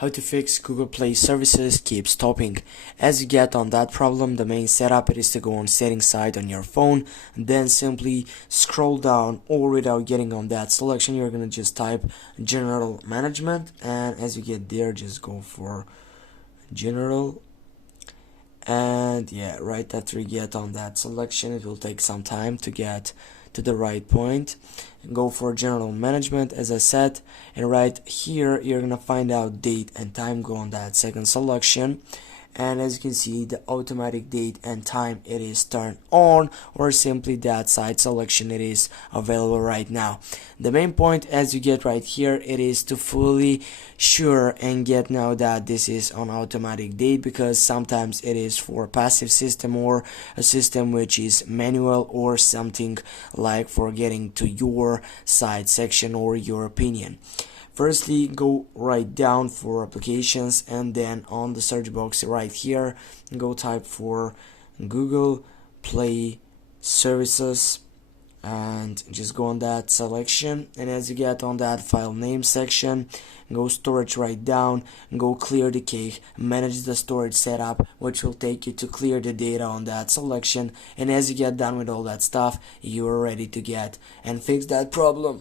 How to fix Google Play services keeps stopping. As you get on that problem, the main setup it is to go on settings side on your phone, and then simply scroll down, or without getting on that selection, you're gonna just type general management, and as you get there, just go for general. And yeah, right after you get on that selection, it will take some time to get to the right point. Go for general management, as I said, and right here you're gonna find out date and time. Go on that second selection, and as you can see, the automatic date and time it is turned on, or simply that side selection it is available right now. The main point, as you get right here, it is to fully sure and get now that this is on automatic date, because sometimes it is for passive system or a system which is manual, or something like for getting to your side section or your opinion. Firstly, go right down for applications, and then on the search box right here, go type for Google Play services, and just go on that selection. And as you get on that file name section, go storage right down, go clear the cache, manage the storage setup, which will take you to clear the data on that selection. And as you get done with all that stuff, you are ready to get and fix that problem.